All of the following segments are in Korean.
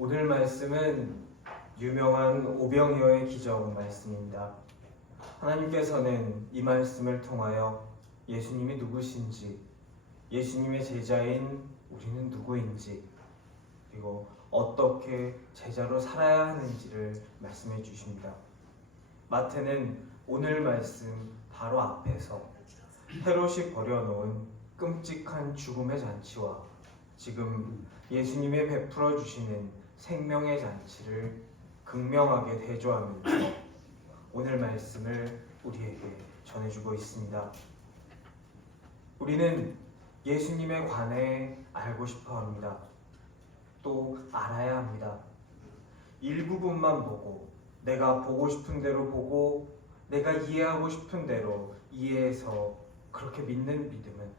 오늘 말씀은 유명한 오병이어의 기적 말씀입니다. 하나님께서는 이 말씀을 통하여 예수님이 누구신지, 예수님의 제자인 우리는 누구인지, 그리고 어떻게 제자로 살아야 하는지를 말씀해 주십니다. 마태는 오늘 말씀 바로 앞에서 헤롯이 벌여놓은 끔찍한 죽음의 잔치와 지금 예수님이 베풀어 주시는 생명의 잔치를 극명하게 대조하면서 오늘 말씀을 우리에게 전해주고 있습니다. 우리는 예수님에 관해 알고 싶어 합니다. 또 알아야 합니다. 일부분만 보고 내가 보고 싶은 대로 보고 내가 이해하고 싶은 대로 이해해서 그렇게 믿는 믿음은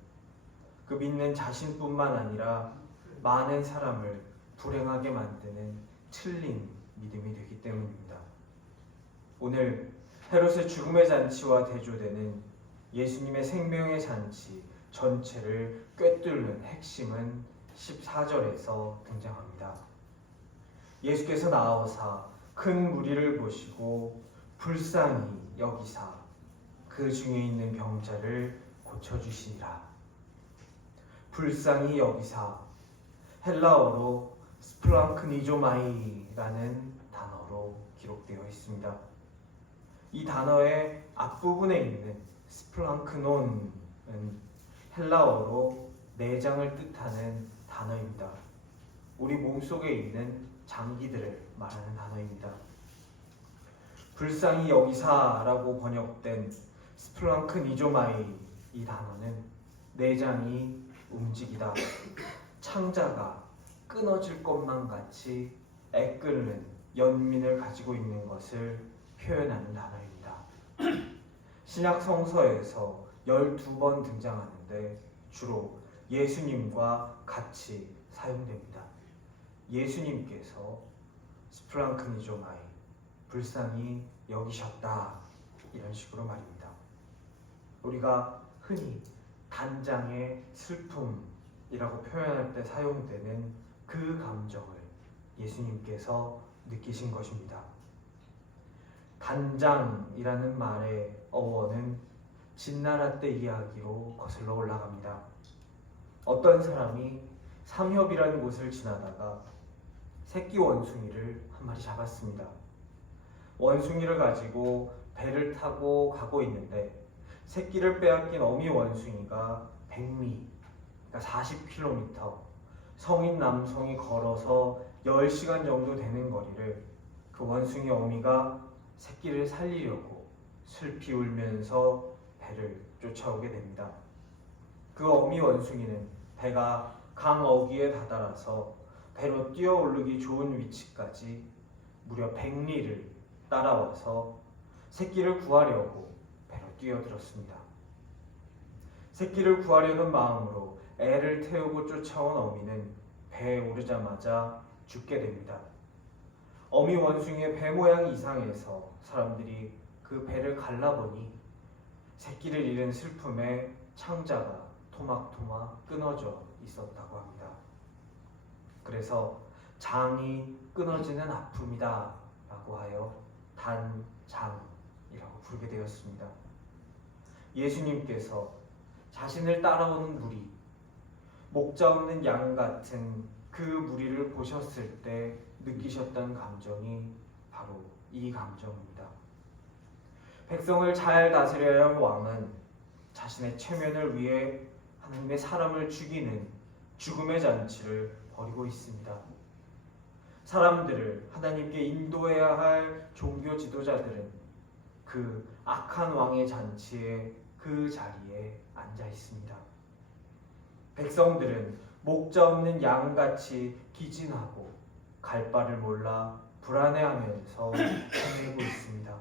그 믿는 자신뿐만 아니라 많은 사람을 불행하게 만드는 틀린 믿음이 되기 때문입니다. 오늘 헤롯의 죽음의 잔치와 대조되는 예수님의 생명의 잔치 전체를 꿰뚫는 핵심은 14절에서 등장합니다. 예수께서 나오사 큰 무리를 보시고 불쌍히 여기사 그 중에 있는 병자를 고쳐주시니라. 불쌍히 여기사, 헬라어로 스플랑크니조마이라는 단어로 기록되어 있습니다. 이 단어의 앞부분에 있는 스플랑크논은 헬라어로 내장을 뜻하는 단어입니다. 우리 몸속에 있는 장기들을 말하는 단어입니다. 불쌍히 여기사라고 번역된 스플랑크니조마이, 이 단어는 내장이 움직이다, 창자가 끊어질 것만 같이 애끓는 연민을 가지고 있는 것을 표현하는 단어입니다. 신약 성서에서 12번 등장하는데 주로 예수님과 같이 사용됩니다. 예수님께서 스플랑크니조마이, 불쌍히 여기셨다, 이런 식으로 말입니다. 우리가 흔히 단장의 슬픔이라고 표현할 때 사용되는 그 감정을 예수님께서 느끼신 것입니다. 단장이라는 말의 어원은 진나라 때 이야기로 거슬러 올라갑니다. 어떤 사람이 삼협이라는 곳을 지나다가 새끼 원숭이를 한 마리 잡았습니다. 원숭이를 가지고 배를 타고 가고 있는데 새끼를 빼앗긴 어미 원숭이가 백미, 그러니까 40km, 성인 남성이 걸어서 10시간 정도 되는 거리를 그 원숭이 어미가 새끼를 살리려고 슬피 울면서 배를 쫓아오게 됩니다. 그 어미 원숭이는 배가 강 어귀에 다다라서 배로 뛰어오르기 좋은 위치까지 무려 100리를 따라와서 새끼를 구하려고 배로 뛰어들었습니다. 새끼를 구하려는 마음으로 애를 태우고 쫓아온 어미는 배에 오르자마자 죽게 됩니다. 어미 원숭이의 배 모양이 이상해서 사람들이 그 배를 갈라보니 새끼를 잃은 슬픔에 창자가 토막토막 끊어져 있었다고 합니다. 그래서 장이 끊어지는 아픔이다 라고 하여 단장이라고 부르게 되었습니다. 예수님께서 자신을 따라오는 무리, 목자 없는 양 같은 그 무리를 보셨을 때 느끼셨던 감정이 바로 이 감정입니다. 백성을 잘 다스려야 할 왕은 자신의 체면을 위해 하나님의 사람을 죽이는 죽음의 잔치를 벌이고 있습니다. 사람들을 하나님께 인도해야 할 종교 지도자들은 그 악한 왕의 잔치에 그 자리에 앉아 있습니다. 백성들은 목자 없는 양같이 기진하고 갈 바를 몰라 불안해하면서 헤매고 있습니다.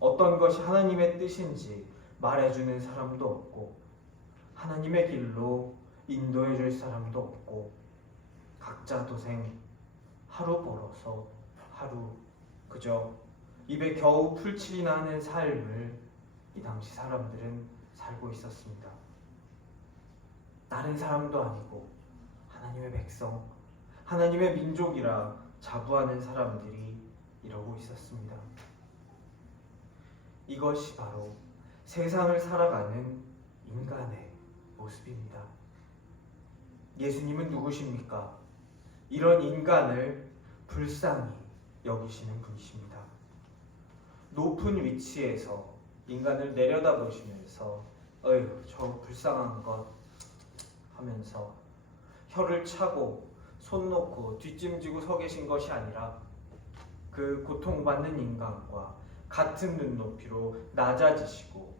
어떤 것이 하나님의 뜻인지 말해주는 사람도 없고 하나님의 길로 인도해줄 사람도 없고 각자 도생, 하루 벌어서 하루 그저 입에 겨우 풀칠이 나는 삶을 이 당시 사람들은 살고 있었습니다. 다른 사람도 아니고 하나님의 백성, 하나님의 민족이라 자부하는 사람들이 이러고 있었습니다. 이것이 바로 세상을 살아가는 인간의 모습입니다. 예수님은 누구십니까? 이런 인간을 불쌍히 여기시는 분이십니다. 높은 위치에서 인간을 내려다보시면서 어휴 저 불쌍한 것 하면서 혀를 차고 손 놓고 뒷짐지고 서 계신 것이 아니라 그 고통받는 인간과 같은 눈높이로 낮아지시고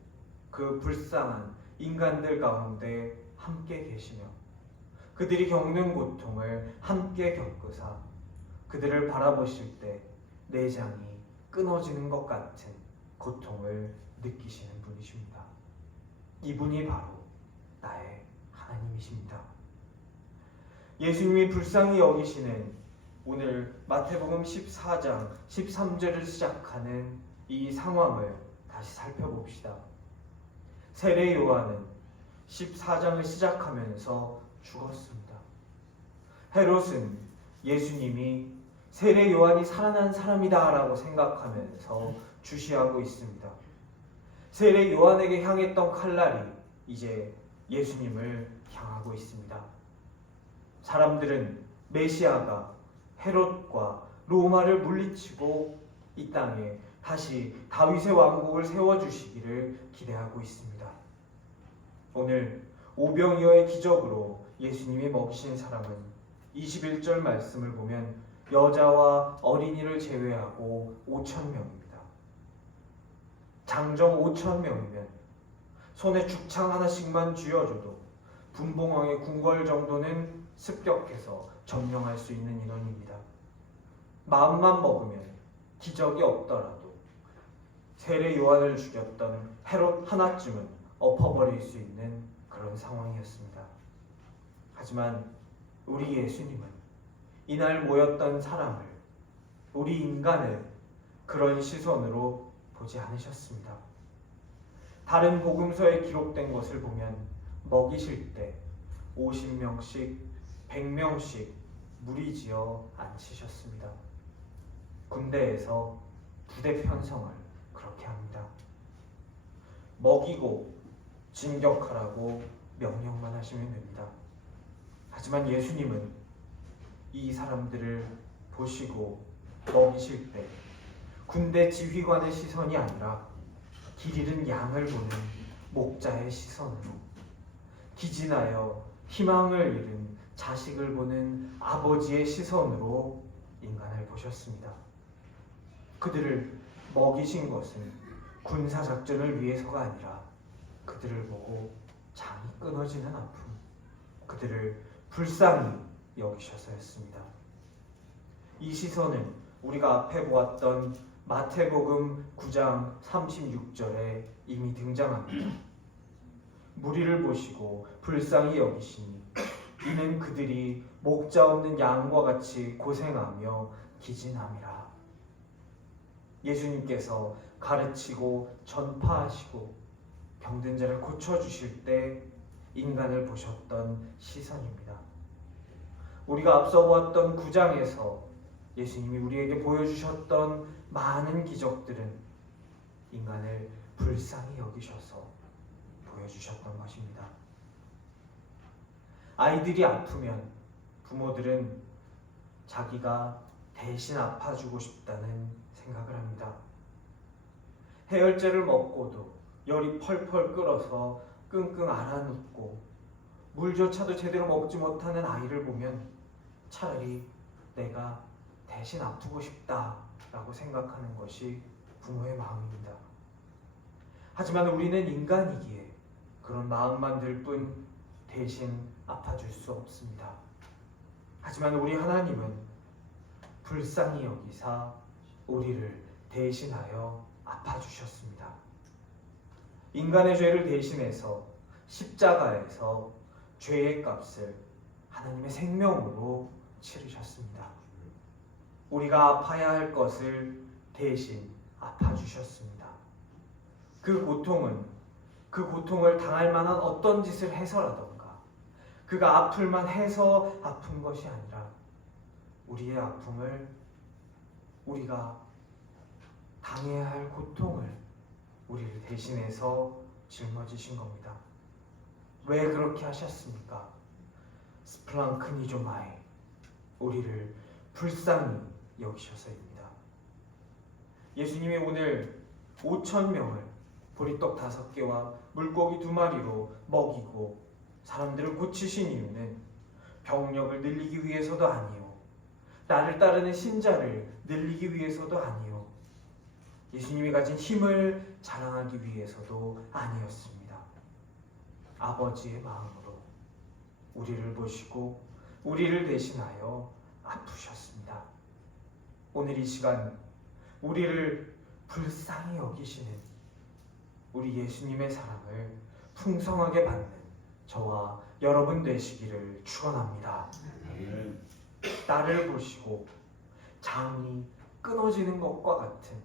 그 불쌍한 인간들 가운데 함께 계시며 그들이 겪는 고통을 함께 겪으사 그들을 바라보실 때 내장이 끊어지는 것 같은 고통을 느끼시는 분이십니다. 이분이 바로 나의 하나님이십니다. 예수님이 불쌍히 여기시는 오늘 마태복음 14장 13절을 시작하는 이 상황을 다시 살펴봅시다. 세례 요한은 14장을 시작하면서 죽었습니다. 헤롯은 예수님이 세례 요한이 살아난 사람이다 라고 생각하면서 주시하고 있습니다. 세례 요한에게 향했던 칼날이 이제 예수님을 향하고 있습니다. 사람들은 메시아가 헤롯과 로마를 물리치고 이 땅에 다시 다윗의 왕국을 세워주시기를 기대하고 있습니다. 오늘 오병이어의 기적으로 예수님이 먹이신 사람은 21절 말씀을 보면 여자와 어린이를 제외하고 5,000명입니다. 장정 5,000명이면 손에 죽창 하나씩만 쥐어줘도 분봉왕의 궁궐 정도는 습격해서 점령할 수 있는 인원입니다. 마음만 먹으면 기적이 없더라도 세례 요한을 죽였던 헤롯 하나쯤은 엎어버릴 수 있는 그런 상황이었습니다. 하지만 우리 예수님은 이날 모였던 사람을, 우리 인간을 그런 시선으로 보지 않으셨습니다. 다른 복음서에 기록된 것을 보면 먹이실 때 50명씩 100명씩 무리지어 앉히셨습니다. 군대에서 부대 편성을 그렇게 합니다. 먹이고 진격하라고 명령만 하시면 됩니다. 하지만 예수님은 이 사람들을 보시고 먹이실 때 군대 지휘관의 시선이 아니라 길 잃은 양을 보는 목자의 시선으로, 기진하여 희망을 잃은 자식을 보는 아버지의 시선으로 인간을 보셨습니다. 그들을 먹이신 것은 군사작전을 위해서가 아니라 그들을 보고 장이 끊어지는 아픔, 그들을 불쌍히 여기셔서였습니다. 이 시선은 우리가 앞에 보았던 마태복음 9장 36절에 이미 등장합니다. 무리를 보시고 불쌍히 여기시니 이는 그들이 목자 없는 양과 같이 고생하며 기진함이라. 예수님께서 가르치고 전파하시고 병든 자를 고쳐주실 때 인간을 보셨던 시선입니다. 우리가 앞서 보았던 9장에서 예수님이 우리에게 보여주셨던 많은 기적들은 인간을 불쌍히 여기셔서 보여주셨던 것입니다. 아이들이 아프면 부모들은 자기가 대신 아파주고 싶다는 생각을 합니다. 해열제를 먹고도 열이 펄펄 끓어서 끙끙 앓아눕고 물조차도 제대로 먹지 못하는 아이를 보면 차라리 내가 대신 아프고 싶다라고 생각하는 것이 부모의 마음입니다. 하지만 우리는 인간이기에 그런 마음만 들 뿐 대신 아파줄 수 없습니다. 하지만 우리 하나님은 불쌍히 여기사 우리를 대신하여 아파주셨습니다. 인간의 죄를 대신해서 십자가에서 죄의 값을 하나님의 생명으로 치르셨습니다. 우리가 아파야 할 것을 대신 아파주셨습니다. 그 고통을 당할 만한 어떤 짓을 해서라던가 그가 아플만 해서 아픈 것이 아니라 우리의 아픔을, 우리가 당해야 할 고통을 우리를 대신해서 짊어지신 겁니다. 왜 그렇게 하셨습니까? 스플랑크니조마이, 우리를 불쌍히 여기셔서입니다. 예수님이 오늘 5,000명을 보리떡 5개와 물고기 2마리로 먹이고 사람들을 고치신 이유는 병력을 늘리기 위해서도 아니요, 나를 따르는 신자를 늘리기 위해서도 아니요, 예수님이 가진 힘을 자랑하기 위해서도 아니었습니다. 아버지의 마음으로 우리를 보시고 우리를 대신하여 아프셨습니다. 오늘 이 시간 우리를 불쌍히 여기시는 우리 예수님의 사랑을 풍성하게 받는 저와 여러분 되시기를 축원합니다. 나를 보시고 장이 끊어지는 것과 같은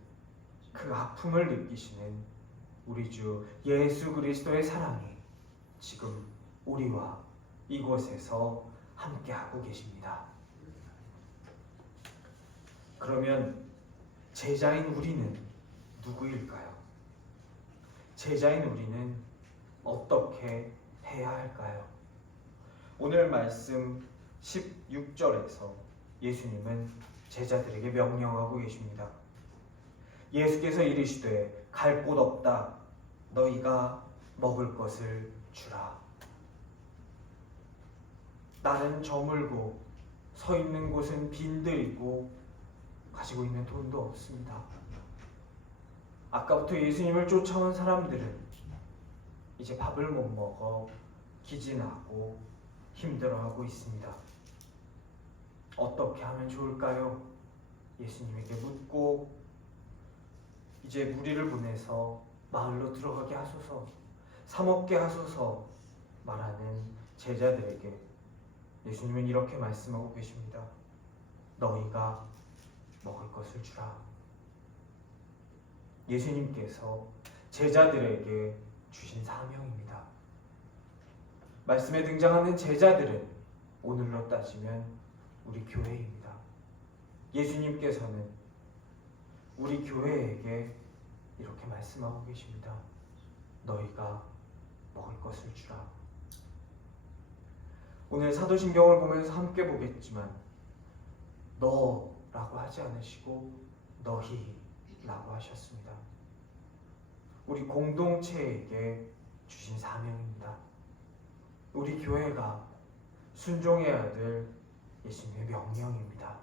그 아픔을 느끼시는 우리 주 예수 그리스도의 사랑이 지금 우리와 이곳에서 함께하고 계십니다. 그러면 제자인 우리는 누구일까요? 제자인 우리는 어떻게 해야 할까요? 오늘 말씀 16절에서 예수님은 제자들에게 명령하고 계십니다. 예수께서 이르시되 갈 곳 없다. 너희가 먹을 것을 주라. 나는 저물고 서 있는 곳은 빈들이고 가지고 있는 돈도 없습니다. 아까부터 예수님을 쫓아온 사람들은 이제 밥을 못 먹어 기진하고 힘들어하고 있습니다. 어떻게 하면 좋을까요? 예수님에게 묻고 이제 무리를 보내서 마을로 들어가게 하소서, 사 먹게 하소서 말하는 제자들에게 예수님은 이렇게 말씀하고 계십니다. 너희가 먹을 것을 주라. 예수님께서 제자들에게 주신 사명입니다. 말씀에 등장하는 제자들은 오늘로 따지면 우리 교회입니다. 예수님께서는 우리 교회에게 이렇게 말씀하고 계십니다. 너희가 먹을 것을 주라. 오늘 사도신경을 보면서 함께 보겠지만 너라고 하지 않으시고 너희라고 하셨습니다. 우리 공동체에게 주신 사명입니다. 우리 교회가 순종해야 될 예수님의 명령입니다.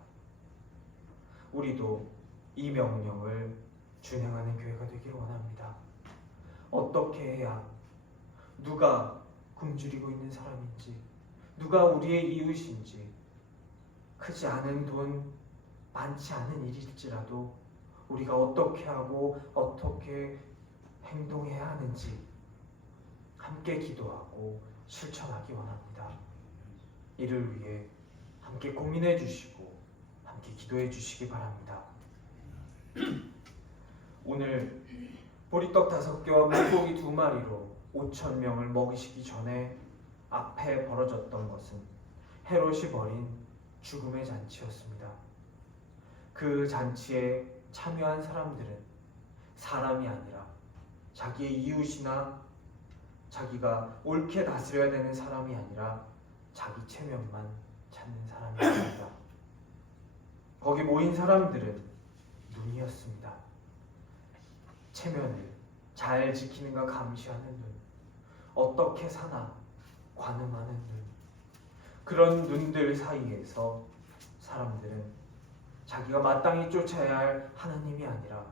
우리도 이 명령을 준행하는 교회가 되기를 원합니다. 어떻게 해야, 누가 굶주리고 있는 사람인지, 누가 우리의 이웃인지, 크지 않은 돈, 많지 않은 일일지라도 우리가 어떻게 하고 어떻게 행동해야 하는지 함께 기도하고 실천하기 원합니다. 이를 위해 함께 고민해 주시고 함께 기도해 주시기 바랍니다. 오늘 보리떡 5개와 물고기 2마리로 5,000명을 먹이시기 전에 앞에 벌어졌던 것은 헤롯이 벌인 죽음의 잔치였습니다. 그 잔치에 참여한 사람들은 사람이 아니라 자기의 이웃이나 자기가 옳게 다스려야 되는 사람이 아니라 자기 체면만 찾는 사람이었습니다. 거기 모인 사람들은 눈이었습니다. 체면을 잘 지키는가 감시하는 눈, 어떻게 사나 관음하는 눈. 그런 눈들 사이에서 사람들은 자기가 마땅히 쫓아야 할 하나님이 아니라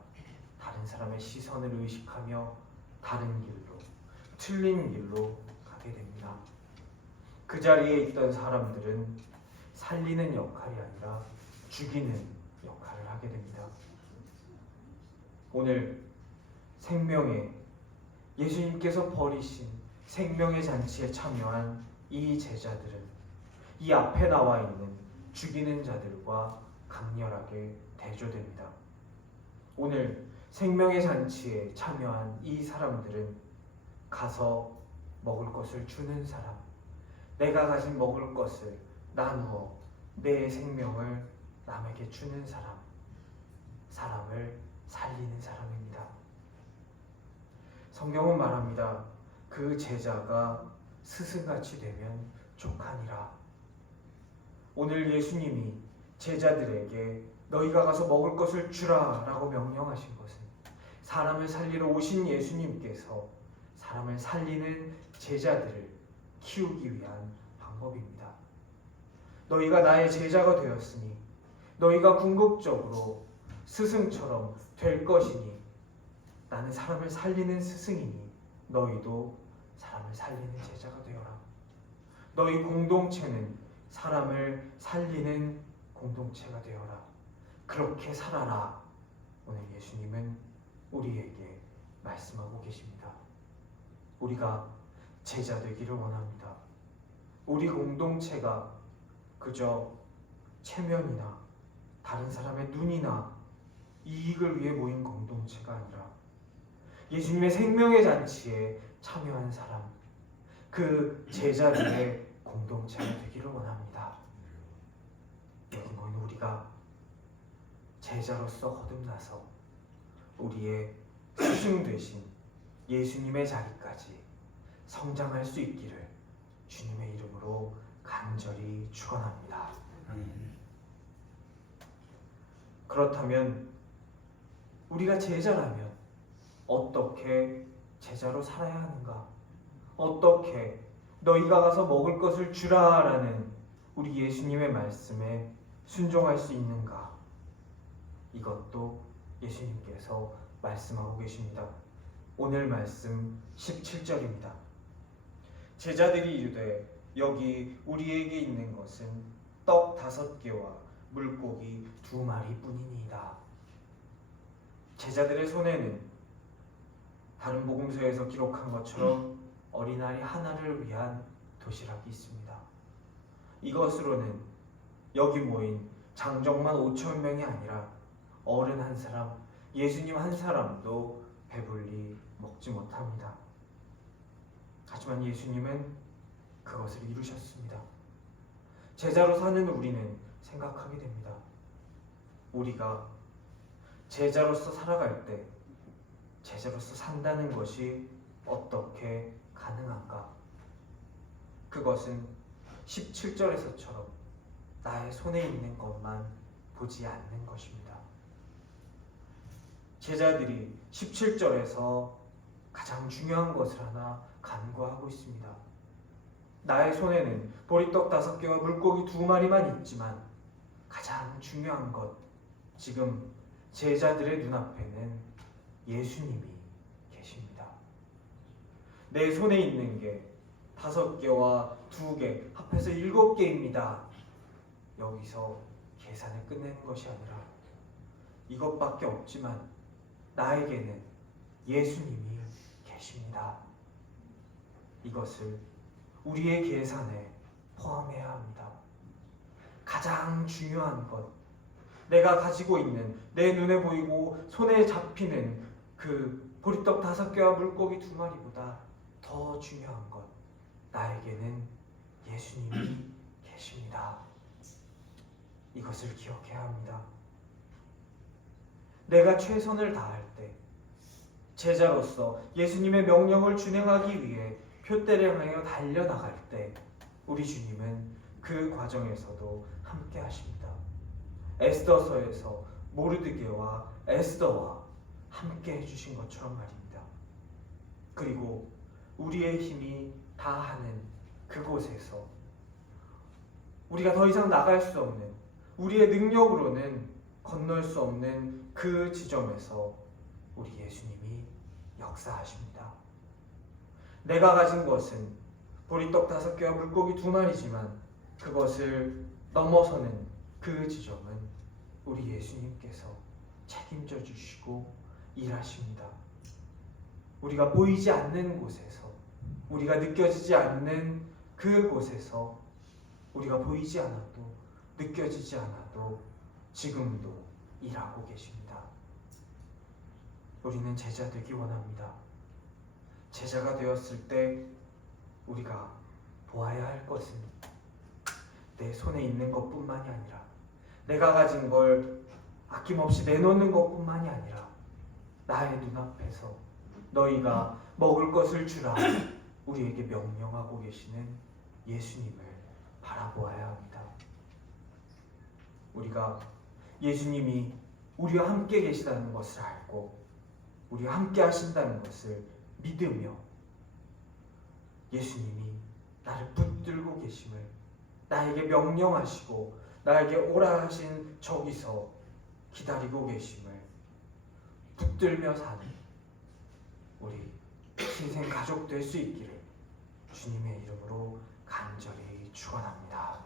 다른 사람의 시선을 의식하며 다른 길로, 틀린 길로 가게 됩니다. 그 자리에 있던 사람들은 살리는 역할이 아니라 죽이는 역할을 하게 됩니다. 오늘 생명의, 예수님께서 버리신 생명의 잔치에 참여한 이 제자들은 이 앞에 나와 있는 죽이는 자들과 강렬하게 대조됩니다. 오늘 생명의 잔치에 참여한 이 사람들은 가서 먹을 것을 주는 사람, 내가 가진 먹을 것을 나누어 내 생명을 남에게 주는 사람, 사람을 살리는 사람입니다. 성경은 말합니다. 그 제자가 스승같이 되면 족하니라. 오늘 예수님이 제자들에게 너희가 가서 먹을 것을 주라 라고 명령하신 것은 사람을 살리러 오신 예수님께서 사람을 살리는 제자들을 키우기 위한 방법입니다. 너희가 나의 제자가 되었으니 너희가 궁극적으로 스승처럼 될 것이니 나는 사람을 살리는 스승이니 너희도 사람을 살리는 제자가 되어라. 너희 공동체는 사람을 살리는 공동체가 되어라. 그렇게 살아라. 오늘 예수님은 우리에게 말씀하고 계십니다. 우리가 제자 되기를 원합니다. 우리 공동체가 그저 체면이나 다른 사람의 눈이나 이익을 위해 모인 공동체가 아니라 예수님의 생명의 잔치에 참여한 사람, 그 제자들의 공동체가 되기를 원합니다. 여기 모인 우리가 제자로서 거듭나서 우리의 스승 되신 예수님의 자리까지 성장할 수 있기를 주님의 이름으로 간절히 축원합니다. 그렇다면 우리가 제자라면 어떻게 제자로 살아야 하는가? 어떻게 너희가 가서 먹을 것을 주라라는 우리 예수님의 말씀에 순종할 수 있는가? 이것도 예수님께서 말씀하고 계십니다. 오늘 말씀 17절입니다. 제자들이 이르되 여기 우리에게 있는 것은 떡 5개와 물고기 2마리 뿐이니이다. 제자들의 손에는 다른 복음서에서 기록한 것처럼 어린아이 하나를 위한 도시락이 있습니다. 이것으로는 여기 모인 장정만 5,000명이 아니라 어른 한 사람, 예수님 한 사람도 배불리 먹지 못합니다. 하지만 예수님은 그것을 이루셨습니다. 제자로 사는 우리는 생각하게 됩니다. 우리가 제자로서 살아갈 때 제자로서 산다는 것이 어떻게 가능한가? 그것은 17절에서처럼 나의 손에 있는 것만 보지 않는 것입니다. 제자들이 17절에서 가장 중요한 것을 하나 간구하고 있습니다. 나의 손에는 보리떡 5개와 물고기 2마리만 있지만 가장 중요한 것, 지금 제자들의 눈앞에는 예수님이 계십니다. 내 손에 있는 게 5개와 2개, 합해서 7개입니다. 여기서 계산을 끝내는 것이 아니라 이것밖에 없지만 나에게는 예수님이 계십니다. 이것을 우리의 계산에 포함해야 합니다. 가장 중요한 것, 내가 가지고 있는 내 눈에 보이고 손에 잡히는 그 보리떡 5개와 물고기 2마리보다 더 중요한 것, 나에게는 예수님이 계십니다. 이것을 기억해야 합니다. 내가 최선을 다할 때, 제자로서 예수님의 명령을 준행하기 위해 표대를 향하여 달려나갈 때 우리 주님은 그 과정에서도 함께 하십니다. 에스더서에서 모르드게와 에스더와 함께 해주신 것처럼 말입니다. 그리고 우리의 힘이 다하는 그곳에서 우리가 더 이상 나갈 수 없는, 우리의 능력으로는 건널 수 없는 그 지점에서 우리 예수님이 역사하십니다. 내가 가진 것은 보리떡 5개와 물고기 2마리지만 그것을 넘어서는 그 지점은 우리 예수님께서 책임져 주시고 일하십니다. 우리가 보이지 않는 곳에서, 우리가 느껴지지 않는 그곳에서, 우리가 보이지 않아도 느껴지지 않아도 지금도 일하고 계십니다. 우리는 제자 되기 원합니다. 제자가 되었을 때 우리가 보아야 할 것은 내 손에 있는 것뿐만이 아니라 내가 가진 걸 아낌없이 내놓는 것뿐만이 아니라 나의 눈앞에서 너희가 먹을 것을 주라 우리에게 명령하고 계시는 예수님을 바라보아야 합니다. 우리가 예수님이 우리와 함께 계시다는 것을 알고 우리와 함께 하신다는 것을 믿으며 예수님이 나를 붙들고 계심을, 나에게 명령하시고 나에게 오라 하신 저기서 기다리고 계심을 붙들며 사는 우리 신생 가족 될 수 있기를 주님의 이름으로 간절히 축원합니다.